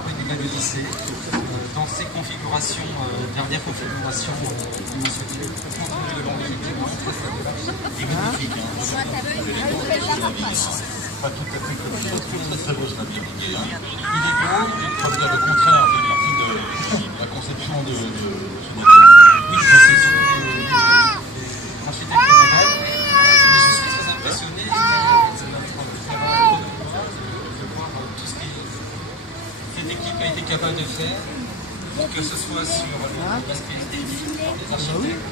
rue du Val-de-Lycée, dans ces configurations, dernière configuration dimensionnée, compte tenu de l'engagement, Il est magnifique, pas tout à fait comme ça, c'est très beau ce navire Guiguet. Il est beau, il faut dire le contraire, fait partie de la conception de ce navire. Oui, c'est surtout des architectes modèles, mais je suis très impressionné de voir tout ce que cette équipe a été capable de faire, que ce soit sur l'aspect esthétique, des architectes,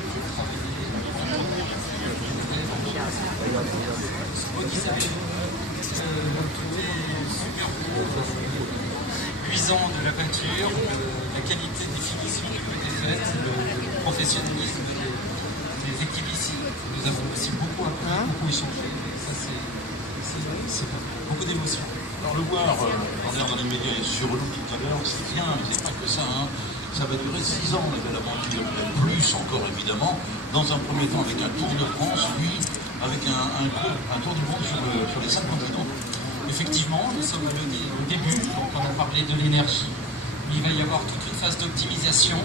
au design, tout est super beau, luisant de la peinture, la qualité de définition qui a été faite, le professionnalisme des équipes ici. Nous avons aussi beaucoup appris, beaucoup échangé, et ça c'est beaucoup d'émotions. Alors le voir dans les médias et sur nous tout à l'heure, c'est bien, mais c'est pas que ça. Ça va durer 6 ans, la belle aventure, même plus encore évidemment. Dans un premier temps avec un Tour de France, puis avec un tour du monde sur les 5 continents. Effectivement, nous sommes au début, donc on a parlé de l'énergie. Il va y avoir toute une phase d'optimisation.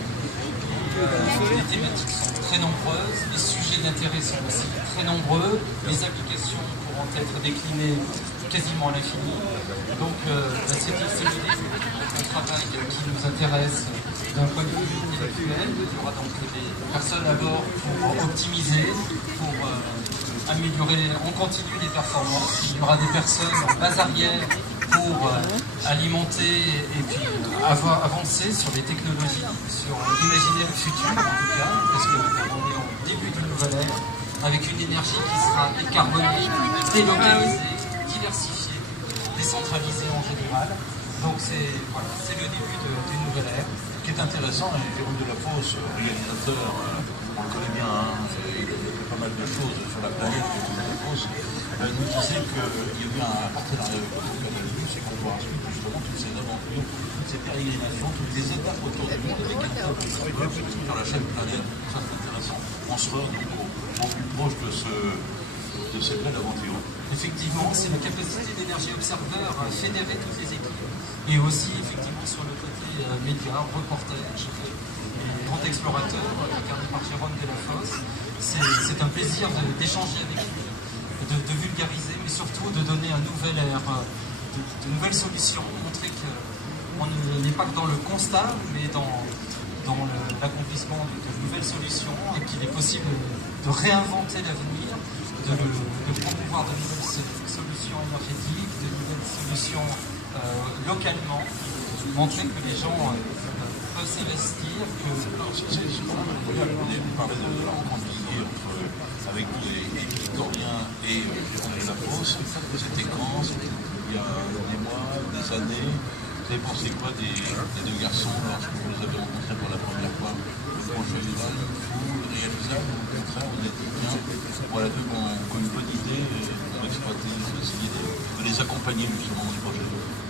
Les thématiques sont très nombreuses, les sujets d'intérêt sont aussi très nombreux, les applications pourront être déclinées quasiment à l'infini. Donc c'est le début d'un travail qui nous intéresse d'un point de vue intellectuel. Il y aura donc des personnes à bord pour optimiser, pour améliorer en continu les performances. Il y aura des personnes en base arrière pour alimenter et puis avancer sur les technologies, sur l'imaginaire futur en tout cas, parce qu'on est au début d'une nouvelle ère, avec une énergie qui sera décarbonée, délocalisée, diversifiée, décentralisée en général. Donc c'est le début d'une nouvelle ère. Ce qui est intéressant, et Jérôme Delafosse, réalisateur, on le connaît bien, il a fait pas mal de choses sur la planète, Jérôme Delafosse, nous disait qu'il y avait un partenariat avec le Canal Plus et qu'on pourra suivre justement toutes ces aventures, toutes ces pérégrinations, toutes les étapes autour du monde avec un top sur la chaîne Planète. Ça c'est intéressant. On sera donc au plus proche de cette belle aventure. Effectivement, c'est la capacité d'énergie observeur à fédérer toutes les équipes. Et aussi, effectivement, sur le côté média, reportage, grand explorateur, incarné par Jérôme Delafosse. C'est un plaisir d'échanger avec lui, de vulgariser, mais surtout de donner un nouvel air, de nouvelles solutions, montrer qu'on n'est pas que dans le constat, mais dans l'accomplissement de nouvelles solutions, et qu'il est possible de réinventer l'avenir, de promouvoir de nouvelles solutions énergétiques, de nouvelles solutions localement, montrer que les gens peuvent s'investir. C'est quand même incroyable. Vous parlez de la rencontre d'hier avec les Victoriens et Jérôme Delafosse. C'était quand? C'était il y a des mois, des années. Vous avez pensé quoi des deux garçons lorsque vous les avez rencontrés pour la première fois? Le projet idéal, fou, réalisable, au contraire, vous êtes dit, tiens, voilà deux qui ont une bonne idée pour exploiter, essayer de les accompagner justement dans ce projet.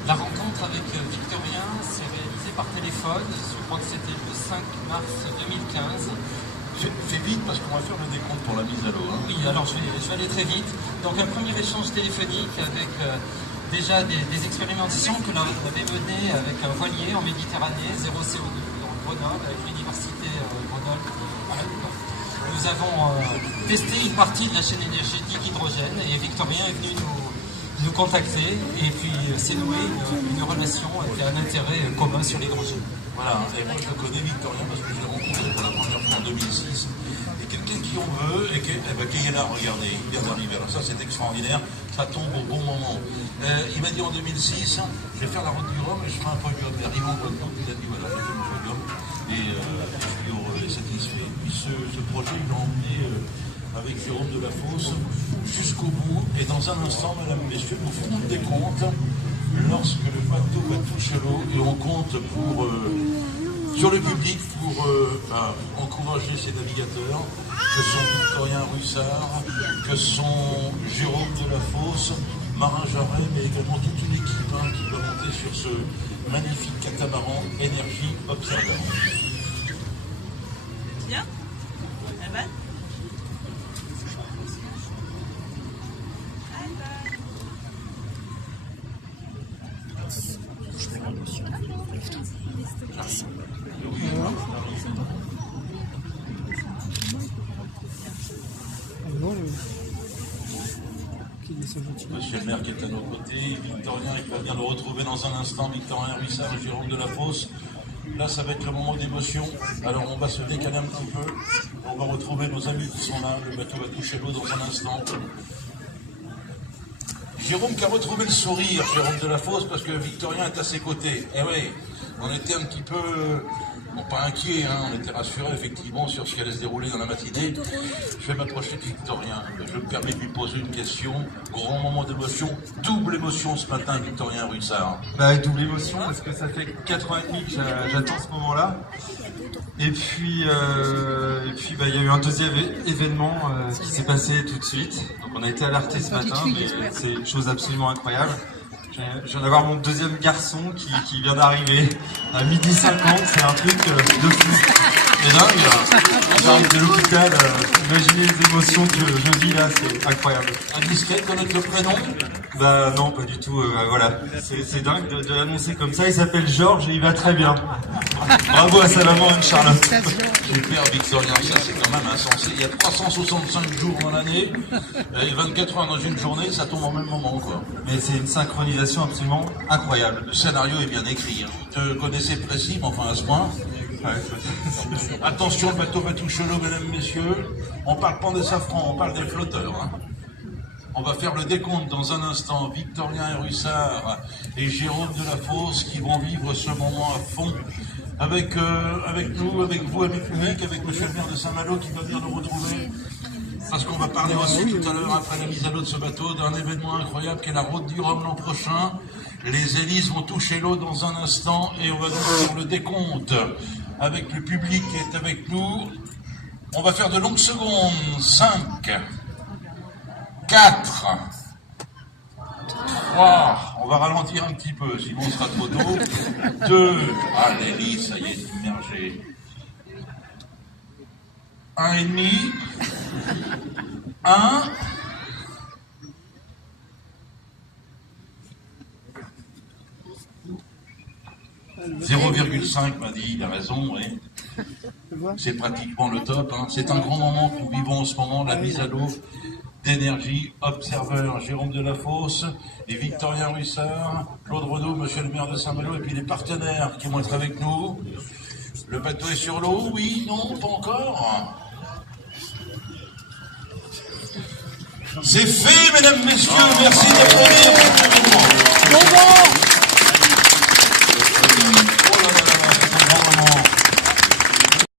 La rencontre avec Victorien s'est réalisée par téléphone, je crois que c'était le 5 mars 2015. Fais vite parce qu'on va faire le décompte pour la mise à l'eau. Oui, alors je vais aller très vite. Donc un premier échange téléphonique avec déjà des expérimentations que l'on avait menées avec un voilier en Méditerranée, 0 CO2, dans Grenoble, avec l'université Grenoble. Nous avons testé une partie de la chaîne énergétique hydrogène et Victorien est venu nous contacter et puis s'est noué une relation avec un intérêt commun sur l'hydrogène. Voilà, et moi je le connais Victorien parce que je l'ai rencontré pour la première fois en 2006. Et quelqu'un qui en veut et qui est là, regardez, il vient d'arriver. Alors ça c'est extraordinaire, ça tombe au bon moment. Il m'a dit en 2006, je vais faire la route du Rhum et je ferai un podium. Il arrive en Guadeloupe, il a dit voilà, je fais mon podium. Et je suis heureux et satisfait. Puis ce projet, il l'a emmené avec Jérôme Delafosse jusqu'au bout. Et dans un instant, mesdames et messieurs, nous ferons des comptes lorsque le bateau va toucher l'eau et on compte sur le public pour encourager ces navigateurs que sont Victorien Russard, que sont Jérôme Delafosse, Marin Jarret, mais également toute une équipe qui va monter sur ce magnifique catamaran Énergie Observer. Bien. Elle va. Je fais la notion. Monsieur le maire qui est à nos côtés, Victorien, il va bien le retrouver dans un instant, Victorien Ruissard et Jérôme Delafosse. Là, ça va être le moment d'émotion. Alors, on va se décaler un petit peu. On va retrouver nos amis qui sont là. Le bateau va toucher l'eau dans un instant. Jérôme qui a retrouvé le sourire, Jérôme Delafosse, parce que Victorien est à ses côtés. Eh oui, on était un petit peu, bon, pas inquiets, hein, on était rassurés effectivement sur ce qui allait se dérouler dans la matinée. Je vais m'approcher de Victorien. Je me permets de lui poser une question. Grand moment d'émotion, double émotion ce matin, Victorien Ruissard. Bah, double émotion, parce que ça fait 4 ans et demi que j'attends ce moment-là. Et puis, bah, il y a eu un deuxième événement qui s'est passé tout de suite. Donc on a été alerté ce matin, mais c'est une chose absolument incroyable. Je viens d'avoir mon deuxième garçon qui vient d'arriver à 12h50, c'est un truc de fou. C'est dingue, j'arrive de l'hôpital, imaginez les émotions que je vis là, c'est incroyable. Indiscret, connaître le prénom? Bah non, pas du tout, voilà. C'est dingue de l'annoncer comme ça, il s'appelle Georges et il va très bien. Bravo à sa maman Anne-Charlotte. Super Victorien, ça c'est quand même insensé. Il y a 365 jours dans l'année, et 24 heures dans une journée, ça tombe au même moment, quoi. Mais c'est une synchronisation absolument incroyable. Le scénario est bien écrit, hein. Te connaissez précis, mais enfin à ce point. Ouais. Attention, le bateau va toucher l'eau, mesdames, messieurs. On parle pas des safrans, on parle des flotteurs, hein. On va faire le décompte dans un instant. Victorien et Ruissard et Jérôme Delafosse qui vont vivre ce moment à fond. Avec nous, avec vous, avec le mec, avec monsieur le maire de Saint-Malo qui va venir nous retrouver. Parce qu'on va parler aussi tout à l'heure, après la mise à l'eau de ce bateau, d'un événement incroyable qui est la route du Rhum l'an prochain. Les hélices vont toucher l'eau dans un instant et on va donc faire le décompte avec le public qui est avec nous. On va faire de longues secondes. 5, 4, 3, on va ralentir un petit peu, sinon on sera trop tôt. 2, ah l'hélice, ça y est, immergé. 1,5, 1, 0,5 m'a dit, il a raison, oui. C'est pratiquement le top, hein. C'est un grand moment que nous vivons en ce moment, la mise à l'eau d'Énergie Observer, Jérôme Delafosse et Victorien Ruissard, Claude Renaud, monsieur le maire de Saint-Malo, et puis les partenaires qui vont être avec nous. Le bateau est sur l'eau, oui, non, pas encore. C'est fait, mesdames, messieurs, merci d'applaudir. Bon vent.